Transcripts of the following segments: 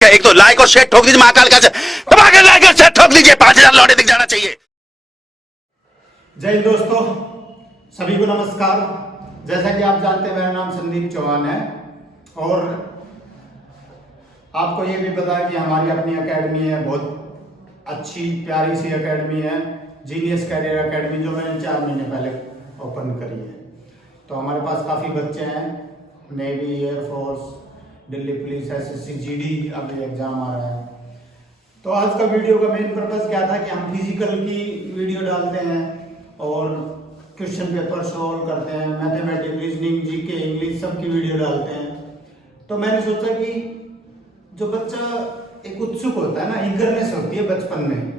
एक तो लाइक और शेयर ठोक दीजिए, महाकाल का दबा के लाइक और शेयर ठोक दीजिए, 5,000 लौटे दिख जाना चाहिए। जय हिंद दोस्तों, सभी को नमस्कार। जैसा कि आप जानते हैं मेरा नाम संदीप चौहान है और आपको ये भी पता है कि हमारी अपनी एकेडमी है, बहुत अच्छी प्यारी सी एकेडमी है, जीनियस कैरियर एकेडमी, जो मैंने 4 महीने पहले ओपन करी है। तो हमारे पास काफ़ी बच्चे हैं, navy, air force, Delhi police, SSC, GD, अभी एग्जाम आ रहा है। तो आज का वीडियो का मेन पर्पस क्या था कि हम फिजिकल की वीडियो डालते हैं और क्वेश्चन पेपर सॉल्व करते हैं, मैथमेटिक्स, रीजनिंग, जीके, इंग्लिश सब की वीडियो डालते हैं। तो मैंने सोचा कि जो बच्चा एक उत्सुक होता है ना, ईगरनेस होती है बचपन में,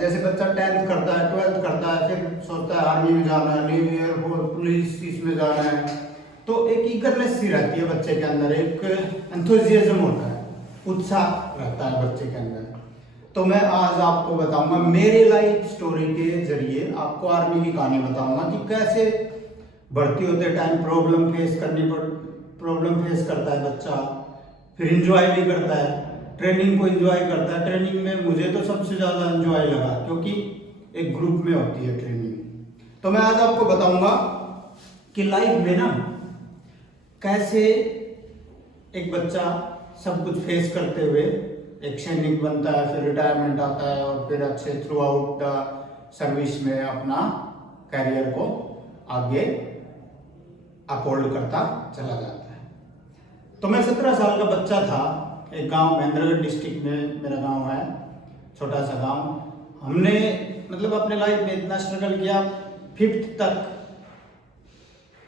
जैसे बच्चा 10th करता है, 12th करता है, फिर सोचता है आर्मी में जाना है, नेवी, एयरफोर्स, पुलिस, इसमें जाना है, तो एक ईगरनेस सी रहती है बच्चे के अंदर, एक एंथुजियाज्म होता है, उत्साह रहता है बच्चे के अंदर। तो मैं आज आपको बताऊंगा, मेरे लाइफ स्टोरी के जरिए आपको आर्मी की कहानी बताऊंगा कि कैसे भर्ती होते टाइम प्रॉब्लम फेस करता है बच्चा, फिर एंजॉय भी करता है, ट्रेनिंग को एंजॉय करता है। ट्रेनिंग में मुझे तो सबसे ज़्यादा एंजॉय लगा, क्योंकि एक ग्रुप में होती है ट्रेनिंग। तो मैं आज आपको बताऊंगा कि लाइफ में ना कैसे एक बच्चा सब कुछ फेस करते हुए एक सैनिक बनता है, फिर रिटायरमेंट आता है और फिर अच्छे थ्रू आउट द सर्विस में अपना कैरियर को आगे अपहोल्ड करता चला जाता है। तो मैं 17 साल का बच्चा था, एक गांव, महेंद्रगढ़ डिस्ट्रिक्ट में मेरा गांव है, छोटा सा गांव। हमने मतलब अपने लाइफ में इतना स्ट्रगल किया, 5th तक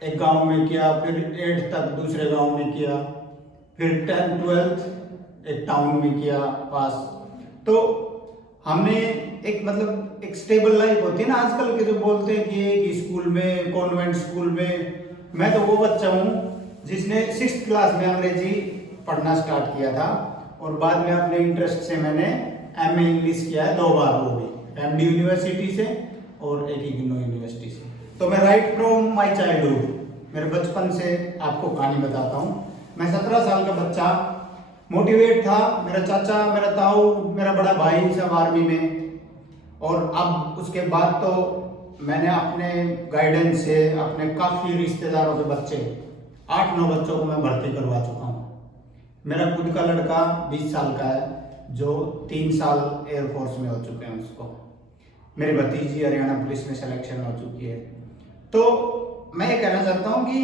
एक गांव में किया, फिर 8th तक दूसरे गांव में किया, फिर 10th 12th एक टाउन में किया पास। तो हमने एक मतलब एक स्टेबल लाइफ होती है ना, आजकल के जो बोलते हैं कि एक स्कूल में, कॉन्वेंट स्कूल में, मैं तो वो बच्चा हूँ जिसने 6th क्लास में अंग्रेजी पढ़ना स्टार्ट किया था और बाद में अपने इंटरेस्ट से मैंने एमए इंग्लिश किया है 2 बार, वो भी एमडी यूनिवर्सिटी से और एक इग्नू यूनिवर्सिटी से। तो मैं राइट फ्रॉम माय चाइल्डहुड, मेरे बचपन से आपको कहानी बताता हूँ। मैं 17 साल का बच्चा मोटिवेट था, मेरा चाचा, मेरा ताऊ, मेरा बड़ा भाई सब आर्मी में। और अब उसके बाद तो मैंने अपने गाइडेंस से अपने काफ़ी रिश्तेदारों के बच्चे, 8-9 बच्चों को मैं भर्ती करवा चुका हूँ। मेरा खुद का लड़का 20 साल का है जो 3 साल एयरफोर्स में हो चुके हैं, उसको। मेरी भतीजी हरियाणा पुलिस में सिलेक्शन हो चुकी है। तो मैं ये कहना चाहता हूँ कि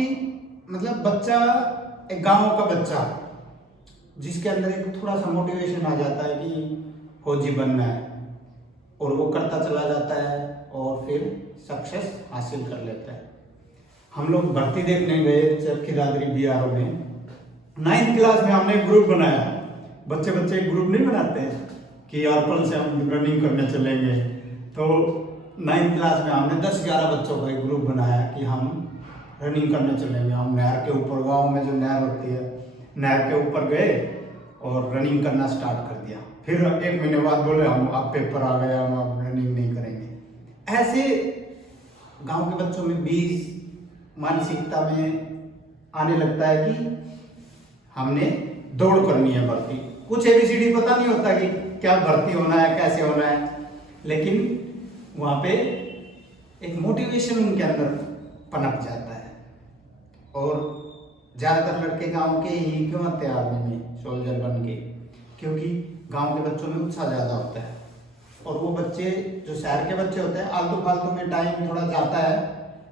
मतलब बच्चा, एक गांव का बच्चा जिसके अंदर एक थोड़ा सा मोटिवेशन आ जाता है कि फौजी बनना है, और वो करता चला जाता है और फिर सक्सेस हासिल कर लेता है। हम लोग भर्ती देखने गए चरखी दादरी बीआरओ में, 9th क्लास में हमने एक ग्रुप बनाया। बच्चे एक ग्रुप नहीं बनाते कि आरपल से हम रनिंग करने चलेंगे। तो 9th क्लास में हमने 10-11 बच्चों का एक ग्रुप बनाया कि हम रनिंग करने चलेंगे। हम नहर के ऊपर, गांव में जो नहर होती है, नहर के ऊपर गए और रनिंग करना स्टार्ट कर दिया। फिर 1 महीने बाद बोले हम अब पेपर आ गया, हम अब रनिंग नहीं करेंगे। ऐसे गांव के बच्चों में 20 मानसिकता में आने लगता है कि हमने दौड़ करनी है भर्ती। कुछ एबीसीडी पता नहीं होता कि क्या भर्ती होना है, कैसे होना है, लेकिन वहाँ पे एक मोटिवेशन उनके अंदर पनप जाता है। और ज़्यादातर लड़के गांव के ही क्यों आते हैं आर्मी में सोल्जर बन के, क्योंकि गांव के बच्चों में उत्साह ज़्यादा होता है। और वो बच्चे जो शहर के बच्चे होते हैं, आलतू फालतू में टाइम थोड़ा जाता है,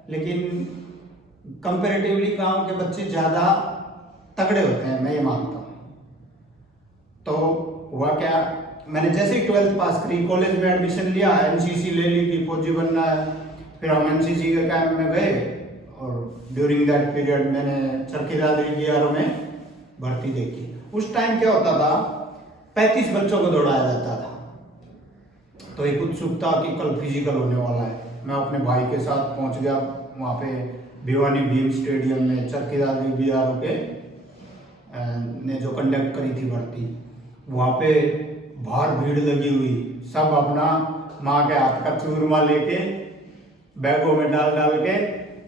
लेकिन कंपेरेटिवली गांव के बच्चे ज़्यादा तगड़े होते हैं, मैं ये मानता हूँ। तो हुआ क्या, मैंने जैसे ही 12th पास करी, कॉलेज में एडमिशन लिया, एनसीसी ले ली कि फौजी बनना है। फिर हम एनसीसी के कैंप में गए और ड्यूरिंग दैट पीरियड मैंने चरखी दादरी बीआरओ में भर्ती देखी। उस टाइम क्या होता था, 35 बच्चों को दौड़ाया जाता था। तो एक उत्सुकता कि कल फिजिकल होने वाला है। मैं अपने भाई के साथ पहुंच गया वहाँ पे भिवानी भीम स्टेडियम में, चरखी दादरी बीआरओ के ने जो कंडक्ट करी थी भर्ती, वहाँ पे बाहर भीड़ लगी हुई, सब अपना माँ के हाथ का चूरमा लेके बैगों में डाल के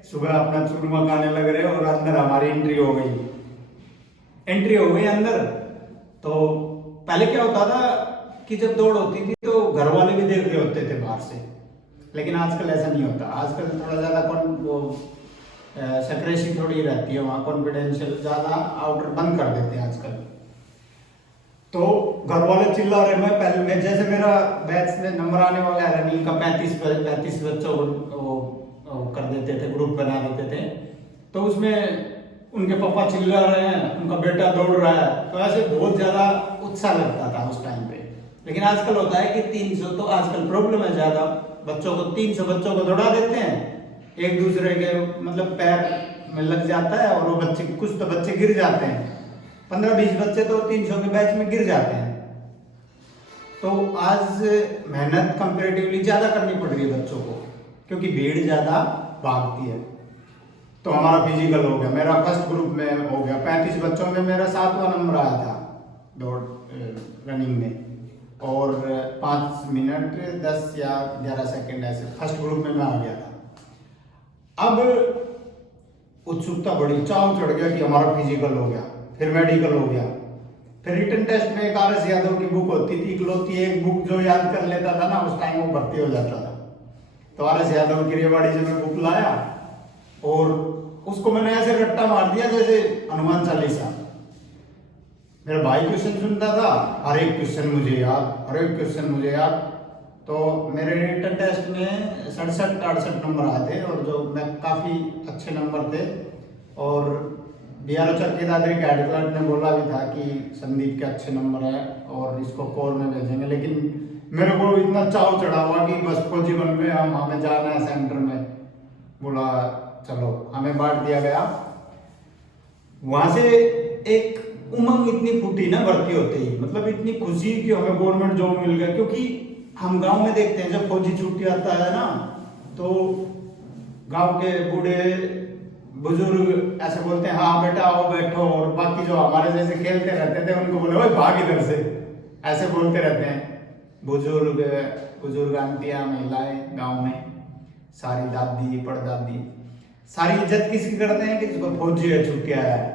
सुबह अपना चूरमा खाने लग रहे। और अंदर हमारी एंट्री हो गई अंदर। तो पहले क्या होता था कि जब दौड़ होती थी तो घर वाले भी देख रहे होते थे बाहर से, लेकिन आजकल ऐसा नहीं होता। आजकल थोड़ा ज़्यादा वो सेक्रेसी थोड़ी रहती है वहाँ, कॉन्फिडेंशियल ज़्यादा आउटर बंद कर देते हैं आजकल। तो घर वाले चिल्ला रहे, मैं पहले मैं जैसे मेरा बैच में नंबर आने वाला है रनिंग का 35 बच्चों को वो कर देते थे, ग्रुप बना देते थे। तो उसमें उनके पापा चिल्ला रहे हैं, उनका बेटा दौड़ रहा है, तो ऐसे बहुत ज़्यादा उत्साह लगता था उस टाइम पे। लेकिन आजकल होता है कि 300, तो आजकल प्रॉब्लम है ज़्यादा, बच्चों को 300 बच्चों को दौड़ा देते हैं, एक दूसरे के मतलब पैर में लग जाता है और वो बच्चे, कुछ तो बच्चे गिर जाते हैं, 15-20 बच्चे तो 300 के बैच में गिर जाते हैं। तो आज मेहनत कंपैरेटिवली ज़्यादा करनी पड़ रही है बच्चों को, क्योंकि भीड़ ज़्यादा भागती है। तो हमारा फिजिकल हो गया, मेरा फर्स्ट ग्रुप में हो गया, 35 बच्चों में मेरा 7वां नंबर आया था दौड़ रनिंग में, और 5 मिनट 10 या 11 सेकेंड ऐसे फर्स्ट ग्रुप में मैं आ गया था। अब उत्सुकता बढ़ी, चाव चढ़ गया कि हमारा फिजिकल हो गया, फिर मेडिकल हो गया, फिर रिटन टेस्ट में एक RS यादव की बुक होती थी, इकलौती एक बुक जो याद कर लेता था ना उस टाइम वो भर्ती हो जाता था। तो RS यादव की रेवाड़ी से मैं बुक लाया और उसको मैंने ऐसे रट्टा मार दिया जैसे हनुमान चालीसा। मेरा भाई क्वेश्चन सुनता था, हर एक क्वेश्चन मुझे याद, हर एक क्वेश्चन मुझे याद। तो मेरे रिटन टेस्ट में 67-68 नंबर आए थे, और जो मैं काफ़ी अच्छे नंबर थे। और BRO चरखी दादरी के हेड क्लर्क ने बोला भी था कि संदीप के अच्छे नंबर हैं और इसको कोर में भेजेंगे, लेकिन मेरे को इतना चाव चढ़ा हुआ कि बस फौजी बन गए हम, हमें जाना है सेंटर में। बोला चलो, हमें बांट दिया गया। वहां से एक उमंग इतनी फूटी ना भर्ती होते ही, मतलब इतनी खुशी कि हमें गवर्नमेंट जॉब मिल गया। क्योंकि हम गांव में देखते हैं जब फौजी छुट्टी आता है ना, तो गांव के बूढ़े बुजुर्ग ऐसे बोलते हैं हाँ बेटा आओ बैठो, और बाकी जो हमारे जैसे खेलते रहते थे उनको बोले ओए भाग इधर से, ऐसे बोलते रहते हैं। बुजुर्ग आंटियां, महिलाएं गांव में, सारी दादी परदादी, सारी इज्जत किसकी करते हैं कि जिसको फौजी है छुट्टी आया है।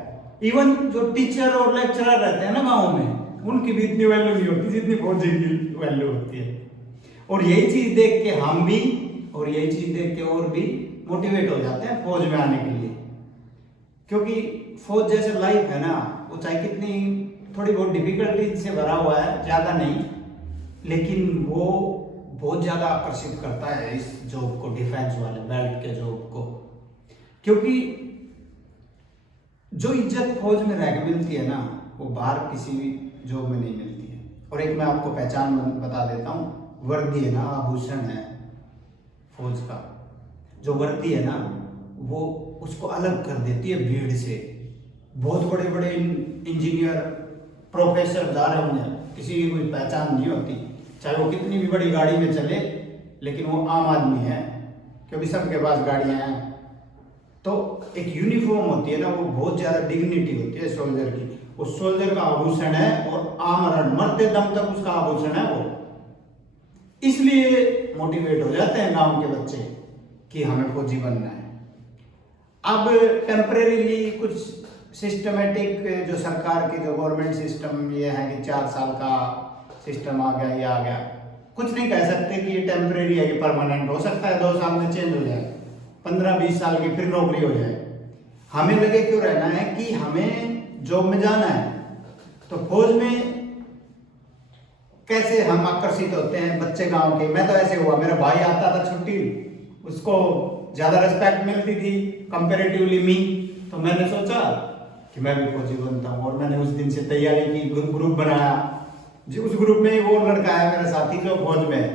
इवन जो टीचर और लेक्चरर रहते हैं ना गांव में, उनकी भी इतनी वैल्यू नहीं होती जितनी फौजी की वैल्यू होती है। और यही चीज देख के हम भी, और यही चीज देख के और भी मोटिवेट हो जाते हैं फौज में आने के लिए। क्योंकि फौज जैसे लाइफ है ना, वो चाहे कितनी थोड़ी बहुत डिफिकल्टी से भरा हुआ है, ज्यादा नहीं, लेकिन वो बहुत ज्यादा आकर्षित करता है इस जॉब को, डिफेंस वाले बेल्ट के जॉब को। क्योंकि जो इज्जत फौज में रह के मिलती है ना, वो बाहर किसी भी जॉब में नहीं मिलती है। और एक मैं आपको पहचान बता देता हूँ, वर्दी है ना, आभूषण है फौज का। जो वर्दी है ना, वो उसको अलग कर देती है भीड़ से। बहुत बड़े बड़े इंजीनियर, प्रोफेसर जा रहे होंगे, किसी की कोई पहचान नहीं होती, चाहे वो कितनी भी बड़ी गाड़ी में चले, लेकिन वो आम आदमी है, क्योंकि सबके पास गाड़ियां हैं। तो एक यूनिफॉर्म होती है ना, वो बहुत ज्यादा डिग्निटी होती है सोल्जर की। वो सोल्जर का आभूषण है, और आमरण मरते दम तक उसका आभूषण है वो। इसलिए मोटिवेट हो जाते हैं गांव के बच्चे कि हमें फौजी बनना है। अब टेम्परेरीली कुछ सिस्टमेटिक जो सरकार की जो गवर्नमेंट सिस्टम ये है कि 4 साल का सिस्टम आ गया, ये आ गया, कुछ नहीं कह सकते कि ये टेम्परेरी है कि परमानेंट। हो सकता है 2 साल में चेंज हो जाए, 15-20 साल की फिर नौकरी हो जाए। हमें लगे क्यों रहना है कि हमें जॉब में जाना है। तो फौज में कैसे हम आकर्षित होते हैं बच्चे गांव के। मैं तो ऐसे हुआ, मेरा भाई आता था छुट्टी, उसको ज्यादा रिस्पेक्ट मिलती थी कंपैरेटिवली मी, तो मैंने सोचा कि मैं भी फौजी बनता हूँ। और मैंने उस दिन से तैयारी की, ग्रुप बनाया। जो उस ग्रुप में वो लड़का है मेरा साथी जो फौज में है,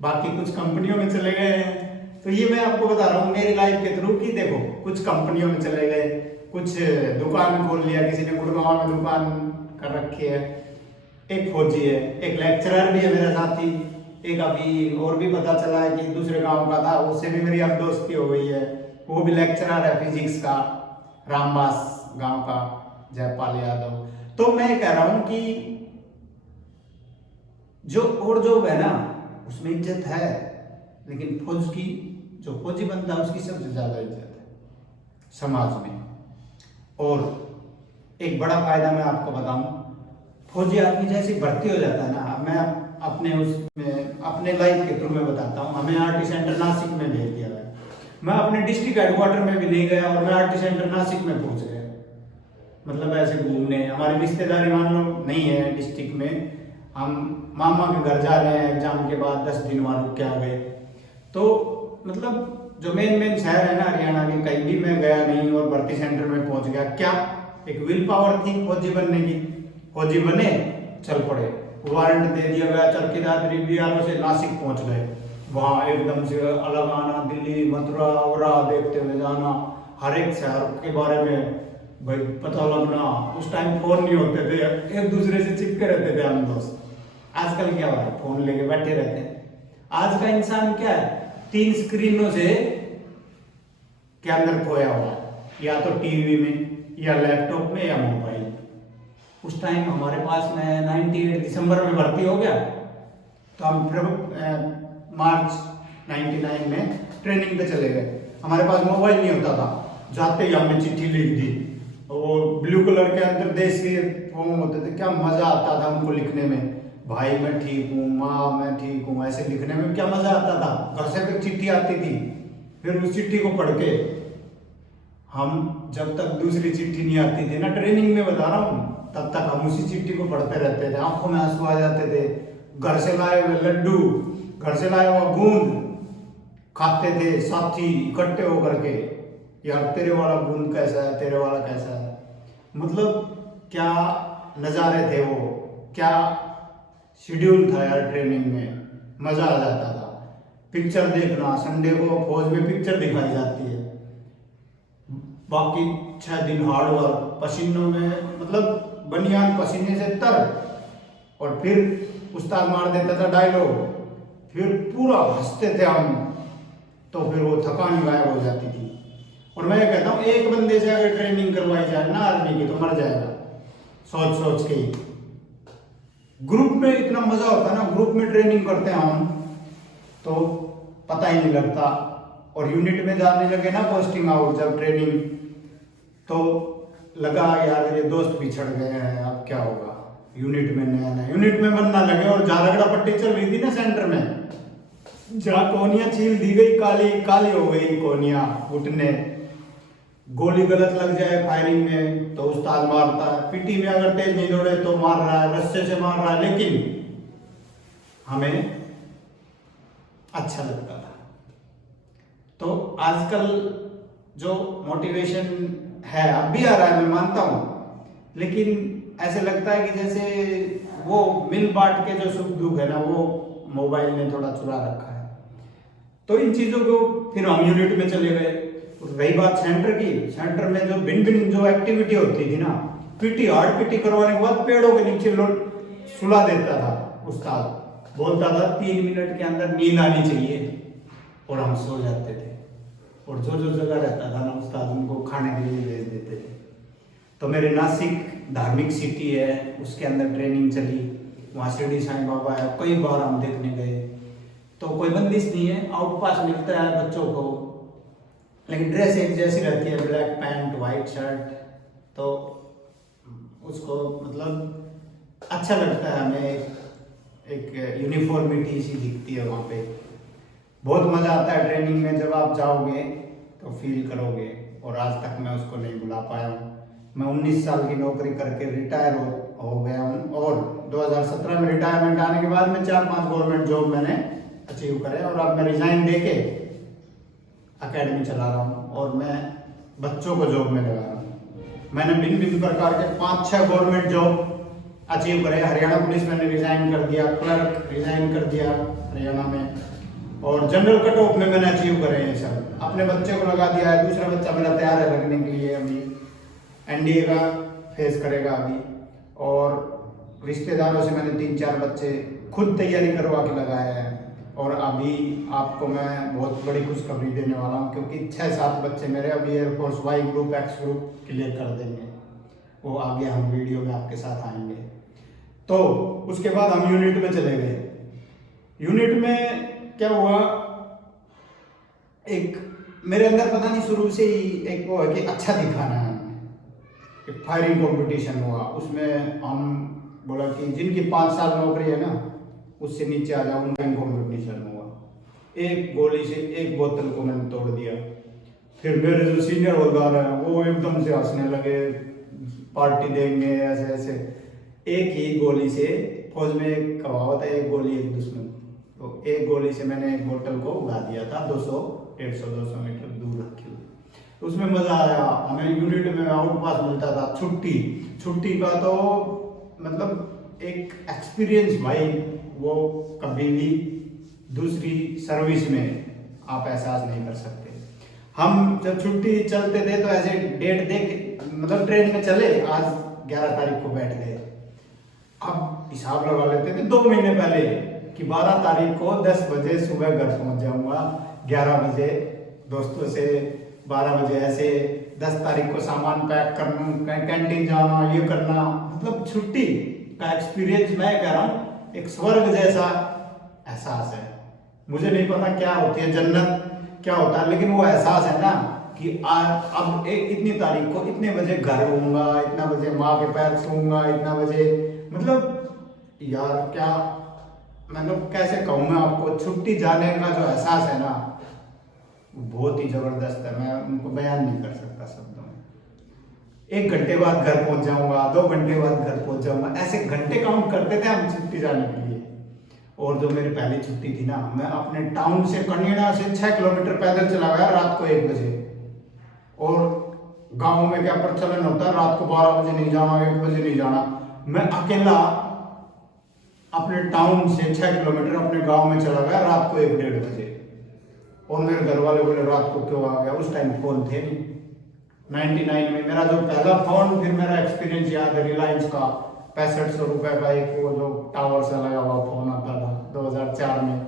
बाकी कुछ कंपनियों में चले गए हैं। तो ये मैं आपको बता रहा हूँ मेरी लाइफ के थ्रू कि देखो, कुछ कंपनियों में चले गए, कुछ दुकान खोल लिया, किसी ने गुड़गांव में दुकान कर रखी है, एक फौजी है, एक लेक्चरर भी है मेरा साथी, एक अभी और भी पता चला है कि दूसरे गांव का था, उससे भी मेरी अब दोस्ती हो गई है, वो भी लेक्चरर है फिजिक्स का, रामबास गांव का, जयपाल यादव। तो मैं कह रहा हूं कि जो और जॉब है ना उसमें इज्जत है, लेकिन फौज की जो फौजी बनता है उसकी सबसे ज्यादा इज्जत है समाज में। और एक बड़ा फायदा मैं आपको बताऊं, फौजी आदमी जैसे भर्ती हो जाता है ना, मैं अपने उसमें अपने लाइफ के थ्रू में बताता हूँ। हमें आरटी सेंटर नासिक में भेज दिया गया। मैं अपने डिस्ट्रिक्ट हेडक्वार्टर में भी नहीं गया और मैं आरटी सेंटर नासिक में पहुंच गया, मतलब ऐसे घूमने। हमारी रिश्तेदारी मान लो नहीं है डिस्ट्रिक्ट में, हम मामा के घर जा रहे हैं, एग्जाम के बाद 10 दिन वहाँ रुक के आ गए। तो मतलब जो मेन शहर है ना हरियाणा के, कहीं भी मैं गया नहीं और भर्ती सेंटर में पहुंच गया। क्या एक विल पावर थी फौजी बनने की, फौजी बने, चल पड़े, वारंट दे दिया गया, चरखीदार बिहारों से नासिक पहुंच गए। वहाँ एकदम से अलग आना, दिल्ली मथुरा वगैरह देखते हुए जाना, हर एक शहर के बारे में भाई पता लगना। उस टाइम फोन नहीं होते थे, एक दूसरे से चिपके रहते थे हम दोस्त। आजकल क्या हो रहा है, फोन लेके बैठे रहते हैं। आज का इंसान क्या है, 3 स्क्रीनों से के अंदर खोया हुआ है, या तो टीवी में या लैपटॉप में या मोबाइल। उस टाइम हमारे पास में 98 दिसंबर में भर्ती हो गया, तो हम मार्च 99 में ट्रेनिंग पे चले गए। हमारे पास मोबाइल नहीं होता था, जाते ही हमने चिट्ठी लिख दी। वो ब्लू कलर के अंदर देश के फॉर्म होते थे, क्या मजा आता था उनको लिखने में, भाई मैं ठीक हूँ, माँ मैं ठीक हूँ, ऐसे लिखने में क्या मजा आता था। घर से फिर चिट्ठी आती थी, फिर उस चिट्ठी को पढ़ के हम, जब तक दूसरी चिट्ठी नहीं आती थी ना, ट्रेनिंग में बता रहा हूँ, तब तक हम उसी चिट्ठी को पढ़ते रहते थे। आंखों में आंसू आ जाते थे। घर से लाए हुए लड्डू, घर से लाया हुआ गूंद खाते थे साथी इकट्ठे होकर के, यार तेरे वाला गूंद कैसा है, तेरे वाला कैसा है। मतलब क्या नज़ारे थे वो, क्या शेड्यूल था यार। ट्रेनिंग में मज़ा आ जाता था। पिक्चर देखना, संडे को फौज में पिक्चर दिखाई जाती है। बाकी 6 दिन हार्ड वर्क, पसीनों में मतलब बनियान पसीने से तर, और फिर उस्ताद मार देता था डायलॉग, फिर पूरा हंसते थे हम, तो फिर वो थकान गायब हो जाती थी। और मैं कहता हूँ एक बंदे से अगर ट्रेनिंग करवाई जाए ना आर्मी की, तो मर जाएगा सोच सोच के ही। ग्रुप में इतना मजा होता है ना, ग्रुप में ट्रेनिंग करते हैं हम, तो पता ही नहीं लगता। और यूनिट में जाने लगे ना, पोस्टिंग आउट जब ट्रेनिंग, तो लगा यार ये दोस्त बिछड़ गए हैं, अब क्या होगा। यूनिट में नया यूनिट में बनना लगे, और झारखड़ा पट्टी चल रही थी ना सेंटर में, जहाँ कोनियां छील दी गई, काली काली हो गई कोनियां घुटने। गोली गलत लग जाए फायरिंग में तो उस्ताद मारता है, पीटी में अगर तेज नहीं दौड़े तो मार रहा है, रस्से से मार रहा है, लेकिन हमें अच्छा लगता था। तो आजकल जो मोटिवेशन है, अब भी आ रहा है मैं मानता हूँ, लेकिन ऐसे लगता है कि जैसे वो मिल बांट के जो सुख दुख है ना, वो मोबाइल ने थोड़ा चुरा रखा है। तो इन चीजों को फिर हम यूनिट में चले गए। रही बात सेंटर की, सेंटर में जो भिन्न भिन्न जो एक्टिविटी होती थी ना, पीटी हार्ड पीटी करवाने के बाद पेड़ों के नीचे सुला देता था उस्ताद, बोलता था 3 मिनट के अंदर नींद आनी चाहिए, और हम सो जाते थे। और जो जो जगह रहता था ना उस्ताद, उनको खाने के लिए भेज देते थे। तो मेरे नासिक धार्मिक सिटी है, उसके अंदर ट्रेनिंग चली, वहाँ शिरडी साईं बाबा है, कई बार हम देखने गए। तो कोई बंदिश नहीं है, आउट पास मिलता है बच्चों को, लेकिन ड्रेस एक जैसी रहती है, ब्लैक पैंट वाइट शर्ट, तो उसको मतलब अच्छा लगता है हमें, एक यूनिफॉर्मिटी सी दिखती है वहाँ पे। बहुत मज़ा आता है ट्रेनिंग में, जब आप जाओगे तो फील करोगे। और आज तक मैं उसको नहीं भुला पाया हूँ। मैं 19 साल की नौकरी करके रिटायर हो गया हूँ, और 2017 में रिटायरमेंट आने के बाद में 4-5 गवर्नमेंट जॉब मैंने अचीव करे, और अब मैं रिजाइन देके अकेडमी चला रहा हूँ, और मैं बच्चों को जॉब में लगा रहा हूँ। मैंने भिन्न भिन्न प्रकार के 5-6 गवर्नमेंट जॉब अचीव करे। हरियाणा पुलिस मैंने रिजाइन कर दिया, क्लर्क रिजाइन कर दिया हरियाणा में, और जनरल कट ऑफ में मैंने अचीव करे हैं सब। अपने बच्चे को लगा दिया है, दूसरा बच्चा मेरा तैयार है लगने के लिए, अभी एनडीए का फेस करेगा अभी। और रिश्तेदारों से मैंने 3-4 बच्चे खुद तैयारी करवा के लगाए हैं, और अभी आपको मैं बहुत बड़ी खुशखबरी देने वाला हूँ, क्योंकि 6-7 बच्चे मेरे अभी air force Y group X group clear कर देंगे। वो आगे हम वीडियो में आपके साथ आएंगे। तो उसके बाद हम यूनिट में चले गए। यूनिट में क्या हुआ, एक मेरे अंदर पता नहीं शुरू से ही एक वो है कि अच्छा दिखाना है हमें। एक फायरिंग कंपटीशन हुआ, उसमें हम बोला जिनकी 5 साल नौकरी है ना, उससे नीचे आ जाओ, उनका कंपटीशन हुआ। एक गोली से एक बोतल को मैंने तोड़ दिया। फिर मेरे जो सीनियर हवलदार हैं वो एकदम से हंसने लगे, पार्टी देंगे ऐसे ऐसे। एक ही गोली से, फौज में एक कहावत है, एक गोली एक दुश्मन। तो एक गोली से मैंने एक बोतल को उड़ा दिया था 200 मीटर दूर रखी हुई। उसमें मजा आया। हमें यूनिट में आउट पास मिलता था, छुट्टी का तो मतलब एक एक्सपीरियंस भाई, वो कभी भी दूसरी सर्विस में आप एहसास नहीं कर सकते। हम जब छुट्टी चलते थे तो ऐसे डेट देख, मतलब ट्रेन में चले, आज 11 तारीख को बैठ गए, अब हिसाब लगा लेते थे 2 महीने पहले कि 12 तारीख को 10 बजे सुबह घर पहुंच जाऊंगा, 11 बजे दोस्तों से, 12 बजे ऐसे, 10 तारीख को सामान पैक करना, कैंटीन जाना, ये करना। मतलब छुट्टी का एक्सपीरियंस, मैं कह रहा हूँ एक स्वर्ग जैसा एहसास है। मुझे नहीं पता क्या होती है जन्नत, क्या होता है, लेकिन वो एहसास है ना कि अब इतनी तारीख को इतने बजे घर होऊंगा, इतना बजे माँ के पैर छूऊंगा, इतना बजे, मतलब यार क्या, मतलब कैसे कहूँ मैं आपको, छुट्टी जाने का जो एहसास है ना, बहुत ही जबरदस्त है। मैं उनको बयान नहीं कर सकता शब्दों में। 1 घंटे बाद घर पहुंच जाऊंगा, 2 घंटे बाद घर पहुंच जाऊंगा, ऐसे घंटे काउंट करते थे हम छुट्टी जाने के लिए। और जो मेरी पहली छुट्टी थी ना, मैं अपने टाउन से, कन्याना से 6 किलोमीटर पैदल चला गया रात को 1 बजे। और गांव में क्या प्रचलन होता है, रात को 12 बजे नहीं जाना, 1 बजे नहीं जाना। मैं अकेला अपने टाउन से 6 किलोमीटर अपने गांव में चला गया रात को 1-1:30 बजे। और मेरे घर वाले बोले रात को क्यों आ गया, उस टाइम फोन थे नहीं। 99 में मेरा जो पहला फोन, फिर मेरा एक्सपीरियंस याद है, रिलायंस का 6500 रुपए का एक वो जो टावर से लगा हुआ फोन आता था 2004 में,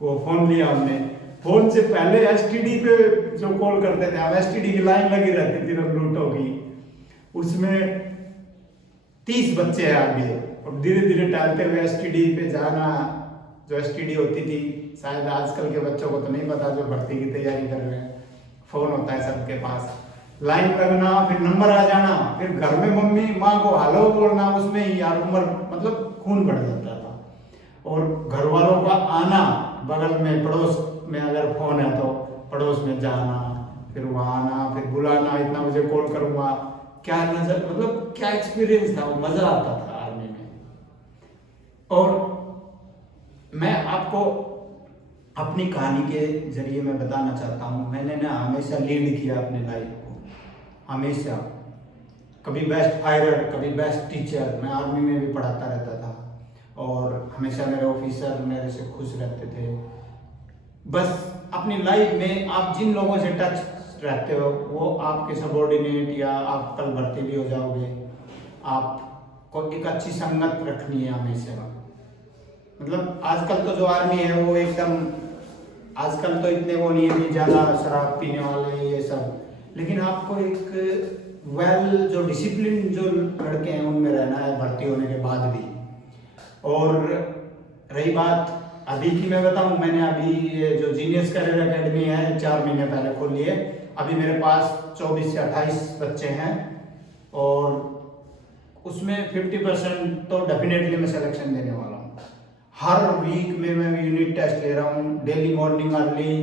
वो फोन लिया हमने। फोन से पहले एसटीडी पे जो कॉल करते थे हम, एसटीडी की लाइन लगी रहती थी रंगलूटों की, उसमें 30 बच्चे हैं आगे, और धीरे धीरे टहलते हुए एसटीडी पे जाना। जो एसटीडी होती थी, शायद आजकल के बच्चों को तो नहीं पता, जो भर्ती की तैयारी कर रहे हैं, फोन होता है सबके पास, लाइन लगना, फिर नंबर आ जाना, फिर घर में मम्मी माँ को हेलो बोलना, उसमें ही यार उम्र, मतलब खून बढ़ जाता था। और घर वालों का आना, बगल में पड़ोस में अगर फोन है तो पड़ोस में जाना, फिर वहाँ आना, फिर बुलाना, इतना मुझे कॉल करूँगा, क्या नजर, मतलब क्या एक्सपीरियंस था, वो मजा आता था आर्मी में। और मैं आपको अपनी कहानी के जरिए मैं बताना चाहता हूँ, मैंने ना हमेशा लीड किया अपने लाइफ को, हमेशा, कभी बेस्ट फायरर, कभी बेस्ट टीचर, मैं आर्मी में भी पढ़ाता रहता था। और हमेशा मेरे ऑफिसर मेरे से खुश रहते थे। बस अपनी लाइफ में आप जिन लोगों से टच रहते हो, वो आपके सबॉर्डिनेट, या आप कल भर्ती भी हो जाओगे, आपको एक अच्छी संगत रखनी है हमेशा। मतलब आजकल तो जो आर्मी है वो एकदम, आजकल तो इतने वो नहीं है ज़्यादा शराब पीने वाले ये सब, लेकिन आपको एक वेल जो डिसिप्लिन जो लड़के हैं उनमें रहना है भर्ती होने के बाद भी। और रही बात अभी की, मैं बताऊं, मैंने अभी जो जीनियस करियर एकेडमी है 4 महीने पहले खोली है। अभी मेरे पास 24 से 28 बच्चे हैं, और उसमें 50% तो डेफिनेटली मैं सिलेक्शन देने वाला हूँ। हर वीक में मैं यूनिट टेस्ट ले रहा हूँ, डेली मॉर्निंग अर्ली,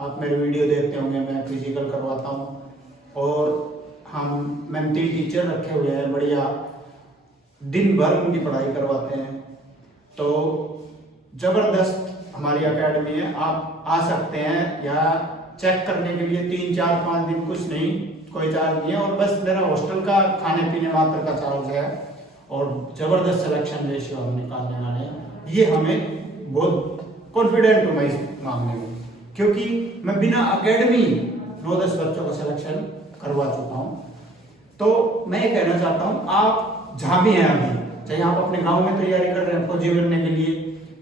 आप मेरे वीडियो देखते होंगे, मैं फिजिकल करवाता हूँ। और हम मेंटी टीचर रखे हुए हैं बढ़िया, दिन भर उनकी पढ़ाई करवाते हैं। तो जबरदस्त हमारी एकेडमी है, आप आ सकते हैं, या चेक करने के लिए 3, 4, 5 दिन, कुछ नहीं, कोई चार्ज नहीं है। और बस मेरा हॉस्टल का खाने पीने मात्र का चार्ज है, और जबरदस्त सिलेक्शन रेशियो हम निकालने वाले हैं। ये हमें बहुत कॉन्फिडेंट हूँ मैं इस मामले में, क्योंकि मैं बिना एकेडमी 9-10 बच्चों का सिलेक्शन करवा चुका हूँ। तो मैं ये कहना चाहता हूँ, आप जहाँ भी हैं अभी, चाहे आप अपने गांव में तैयारी कर रहे हैं फौजी बनने के लिए,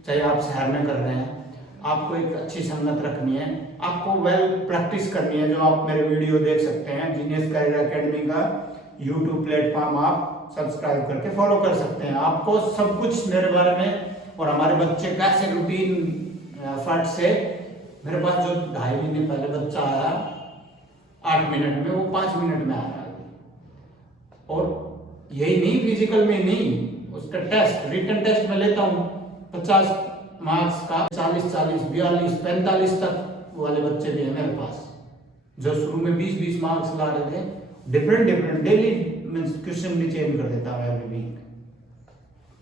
चाहे आप शहर में कर रहे हैं, आपको एक अच्छी संगत रखनी है, आपको वेल प्रैक्टिस करनी है। जो आप मेरे वीडियो देख सकते हैं, जीनियस करियर एकेडमी का यूट्यूब प्लेटफॉर्म आप सब्सक्राइब करके फॉलो कर सकते हैं। आपको सब कुछ मेरे बारे में, और हमारे बच्चे कैसे रूटीन फट से, मेरे पास जो 2.5 महीने पहले बच्चा आया 8 मिनट में, वो 5 मिनट में आया। और यही नहीं, फिजिकल में नहीं, उसका टेस्ट, रिटन टेस्ट में लेता हूँ 50 मार्क्स का, 40, 42, 45 तक वाले बच्चे भी हैं मेरे पास, जो शुरू में 20 मार्क्स ला रहे थे। डिफरेंट डेली क्वेश्चन भी चेंज कर देता है एवरी वीक।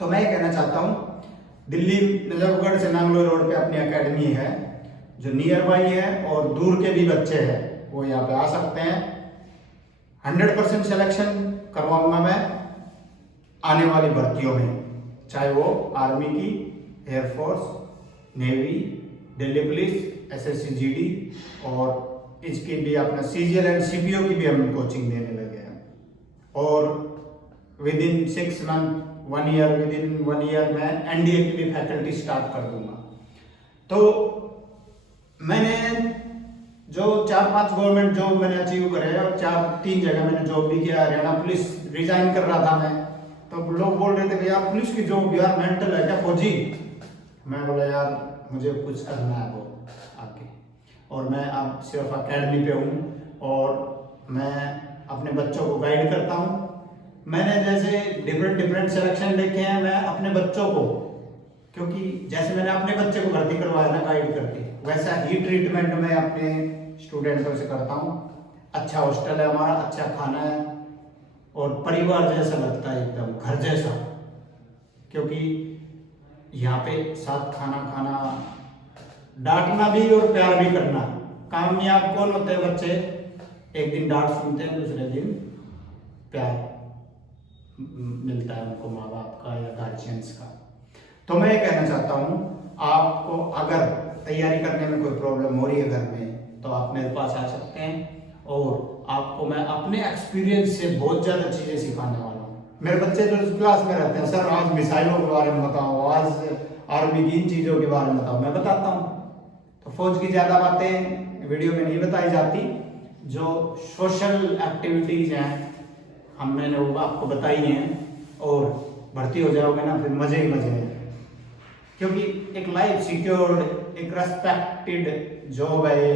तो मैं ये कहना चाहता हूँ, दिल्ली नजफगढ़ से नांगलोई रोड पे अपनी एकेडमी है जो नियर बाई है, और दूर के भी बच्चे हैं वो यहाँ पे आ सकते हैं। 100% सिलेक्शन करवाऊंगा मैं आने वाली भर्तियों में, चाहे वो आर्मी की, air force, navy, Delhi police, SSC GD, और इसकी भी अपना CGL एंड CPO की भी हम कोचिंग देने लगे हैं। और with in 6 month, 1 year, with in 1 year मैं NDA की भी फैकल्टी स्टार्ट कर दूंगा। तो मैंने जो 4-5 गवर्नमेंट जॉब मैंने अचीव करे, और 3 जगह मैंने जॉब भी किया। हरियाणा पुलिस रिजाइन कर रहा था मैं, तो लोग बोल रहे थे भैया पुलिस की जॉब यार मेंटल है क्या फौजी। मैं बोला यार मुझे कुछ करना है वो आगे, और मैं अब सिर्फ एकेडमी पे हूँ और मैं अपने बच्चों को गाइड करता हूँ। मैंने जैसे डिफरेंट सिलेक्शन देखे हैं, मैं अपने बच्चों को, क्योंकि जैसे मैंने अपने बच्चे को भर्ती करवाया ना गाइड करके, वैसा ही ट्रीटमेंट मैं अपने स्टूडेंटों से करता हूँ। अच्छा हॉस्टल है हमारा, अच्छा खाना है, और परिवार जैसा लगता है, एकदम घर जैसा, क्योंकि यहाँ पे साथ खाना खाना, डांटना भी और प्यार भी करना। कामयाब कौन होते हैं बच्चे, एक दिन डांट सुनते हैं, दूसरे दिन प्यार मिलता है उनको माँ बाप का या गार्जियंस का। तो मैं ये कहना चाहता हूँ, आपको अगर तैयारी करने में कोई प्रॉब्लम हो रही है घर में, तो आप मेरे पास आ सकते हैं, और आपको मैं अपने एक्सपीरियंस से बहुत ज़्यादा चीज़ें सिखाने वाला हूँ। मेरे बच्चे जो क्लास में रहते हैं, सर आज मिसाइलों के बारे में बताओ, आज आर्मी की इन चीज़ों के बारे में बताओ, मैं बताता हूँ। तो फौज की ज़्यादा बातें वीडियो में नहीं बताई जाती, जो सोशल एक्टिविटीज़ हैं मैंने वो आपको बताई हैं, और भर्ती हो जाओगे ना फिर मज़े ही मज़े हैं, क्योंकि एक लाइफ सिक्योर्ड, एक रेस्पेक्टेड जॉब है,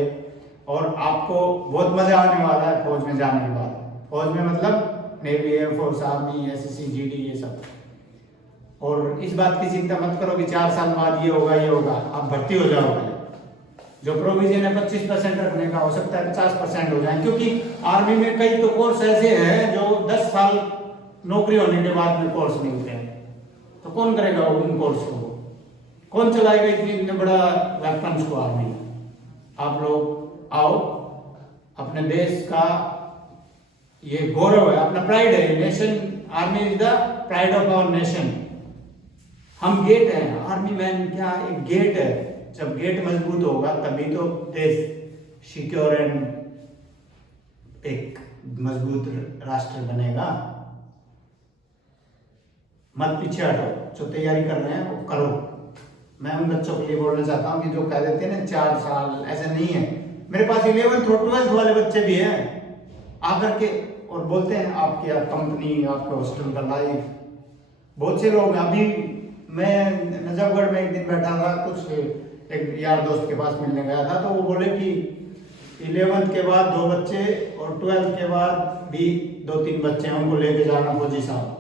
और आपको बहुत मजा आने वाला है फौज में जाने के बाद। फौज में मतलब navy, air force, army, SSC GD, ये सब। और इस बात की चिंता मत करो कि 4 साल बाद ये होगा, आप भर्ती हो जाओगे। जो प्रोविजन है 25% रखने का, हो सकता है 50% हो जाए, क्योंकि आर्मी में कई तो कोर्स ऐसे हैं जो 10 साल नौकरी होने के बाद में कोर्स मिलते हैं। तो कौन करेगा उन कोर्स को, कौन चलाएगा इतने बड़ा वेपन्स को आर्मी। आप लोग आओ, अपने देश का ये गौरव है, अपना प्राइड है nation. Army is the pride of our nation. हम गेट हैं, आर्मी मैन क्या एक गेट है। जब गेट मजबूत होगा तभी तो देश सिक्योर एंड एक मजबूत राष्ट्र बनेगा। मत पीछे हटो, जो तैयारी कर रहे हैं वो करो। मैं उन बच्चों के लिए बोलना चाहता हूँ कि जो कह देते हैं ना 4 साल, ऐसा नहीं है। मेरे पास 11th और 12th वाले बच्चे भी हैं आकर के, और बोलते हैं आपकी कंपनी, आपके हॉस्टल का लाइफ। बहुत से लोग, अभी मैं नजफगढ़ में एक दिन बैठा था, कुछ एक यार दोस्त के पास मिलने गया था, तो वो बोले कि 11th के बाद 2 बच्चे और 12th के बाद भी 2-3 बच्चे हैं, उनको लेके जाना फौजी साहब।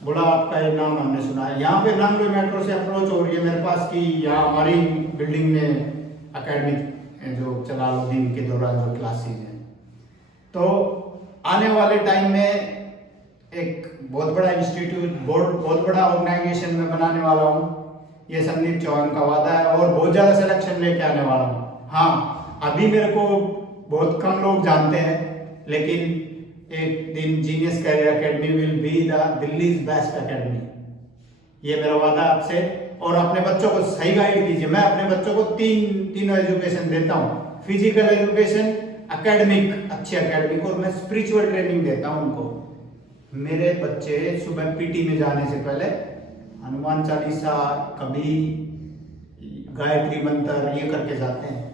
बोला आपका ये नाम हमने सुना है, यहाँ पे नांगलोई मेट्रो से अप्रोच हो रही है मेरे पास कि यहाँ हमारी बिल्डिंग में अकेडमिक जो जलालुद्दीन के दौरान जो क्लासेज हैं। तो आने वाले टाइम में एक बहुत बड़ा इंस्टीट्यूट, बहुत बड़ा ऑर्गेनाइजेशन में बनाने वाला हूँ। ये संदीप चौहान का वादा है, और बहुत ज़्यादा सिलेक्शन लेके आने वाला हूँ। हाँ, अभी मेरे को बहुत कम लोग जानते हैं, लेकिन एक दिन genius career academy will be the Delhi's best academy. ये मेरा वादा आपसे। और अपने बच्चों को सही गाइड कीजिए। मैं अपने बच्चों को तीनों एजुकेशन देता हूँ, फिजिकल एजुकेशन, एकेडमिक, अच्छी एकेडमिक, और मैं स्पिरिचुअल ट्रेनिंग देता हूँ उनको। मेरे बच्चे सुबह PT में जाने से पहले हनुमान चालीसा, कभी गायत्री मंत्र ये करके जाते हैं,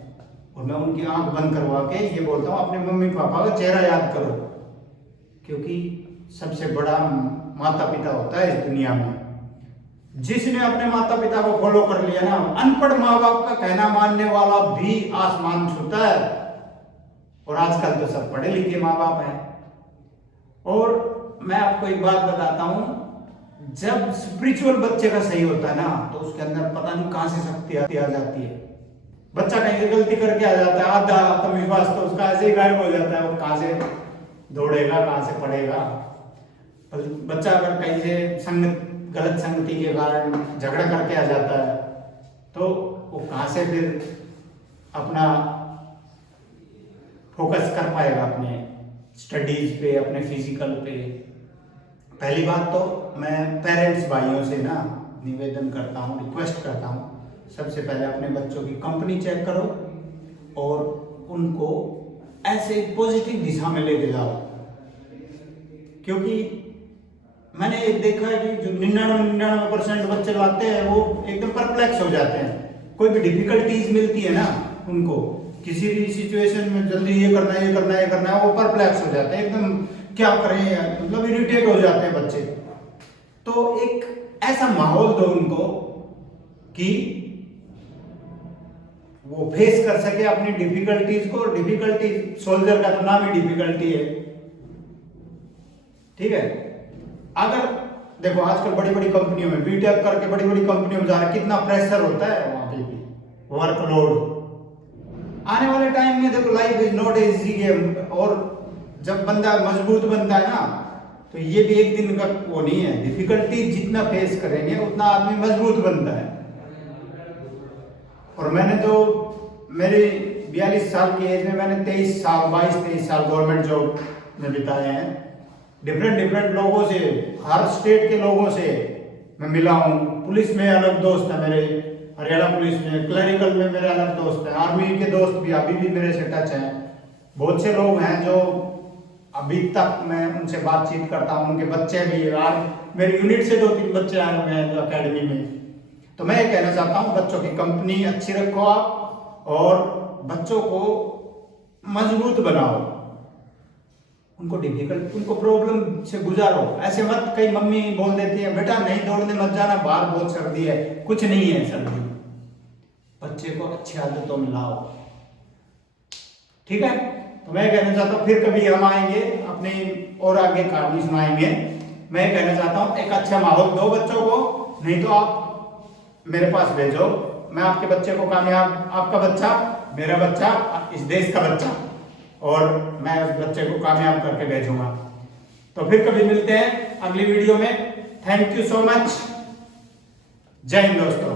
और मैं उनकी आंख बंद करवा के ये बोलता हूँ अपने मम्मी पापा का चेहरा याद करो, क्योंकि सबसे बड़ा माता पिता होता है इस दुनिया में। जिसने अपने माता पिता को फॉलो कर लिया ना, अनपढ़ माँ बाप का कहना मानने वाला भी आसमान छूता है। और आजकल तो सब पढ़े लिखे माँ बाप हैं। और मैं आपको एक बात बताता हूँ, जब स्पिरिचुअल बच्चे का सही होता है ना, तो उसके अंदर पता नहीं कहां से शक्ति आ जाती है। बच्चा कहीं से गलती करके आ जाता है, आधा आत्मविश्वास तो उसका ऐसे ही गायब हो जाता है। वो कहां से दौड़ेगा, कहां से पढ़ेगा। बच्चा अगर कहीं से गलत संगति के कारण झगड़ा करके आ जाता है, तो वो कहां से फिर अपना फोकस कर पाएगा अपने स्टडीज पे, अपने फिजिकल पे। पहली बात तो मैं पेरेंट्स भाइयों से ना निवेदन करता हूँ, रिक्वेस्ट करता हूँ, सबसे पहले अपने बच्चों की कंपनी चेक करो और उनको ऐसे पॉजिटिव दिशा में लेके जाओ। क्योंकि मैंने देखा है कि जो 99% बच्चे लाते हैं वो एकदम परप्लेक्स हो जाते हैं। कोई भी डिफिकल्टीज मिलती है ना उनको, किसी भी सिचुएशन में जल्दी ये करना है, वो परप्लेक्स हो जाते हैं, एकदम क्या करें, मतलब इरिटेट हो जाते हैं बच्चे। तो एक ऐसा माहौल दो उनको कि वो फेस कर सके अपनी डिफिकल्टीज को। डिफिकल्टी, सोल्जर का तो नाम ही डिफिकल्टी है, ठीक है। अगर देखो आजकल बड़ी बड़ी कंपनियों में बीटेक करके बड़ी बड़ी कंपनियों में जा रहे, कितना प्रेशर होता है वहां पे भी, वर्कलोड। आने वाले टाइम में देखो life is not easy game, और जब बंदा मजबूत बनता है ना, तो ये भी एक दिन का वो नहीं है। डिफिकल्टी जितना फेस करेंगे उतना आदमी मजबूत बनता है। और मैंने तो मेरे 42 साल की एज में मैंने 22 साल गवर्नमेंट जॉब में बिताए हैं। डिफरेंट लोगों से, हर स्टेट के लोगों से मैं मिला हूँ। पुलिस में अलग दोस्त है मेरे, हरियाणा पुलिस में, क्लरिकल में मेरे अलग दोस्त हैं, आर्मी के दोस्त भी अभी भी मेरे से टच हैं। बहुत से लोग हैं जो अभी तक मैं उनसे बातचीत करता हूँ, उनके बच्चे भी। आज मेरी यूनिट से 2-3 बच्चे आए हुए हैं अकेडमी में। तो मैं ये कहना चाहता हूँ, बच्चों की कंपनी अच्छी रखो आप और बच्चों को मजबूत बनाओ। उनको प्रॉब्लम से गुजारो। ऐसे मत, कई मम्मी बोल देती है बेटा नहीं दौड़ने मत जाना, बाहर बहुत सर्दी है। कुछ नहीं है सर्दी, बच्चे को अच्छी आदतों में लाओ, ठीक है। तो मैं कहना चाहता हूँ फिर कभी हम आएंगे अपनी और आगे कहानी सुनाएंगे। मैं कहना चाहता हूँ एक अच्छा माहौल दो बच्चों को, नहीं तो आप मेरे पास भेजो, मैं आपके बच्चे को कामयाब, आपका बच्चा, मेरा बच्चा, इस देश का बच्चा, और मैं उस बच्चे को कामयाब करके भेजूंगा। तो फिर कभी मिलते हैं अगली वीडियो में। Thank you so much. जय हिंद दोस्तों।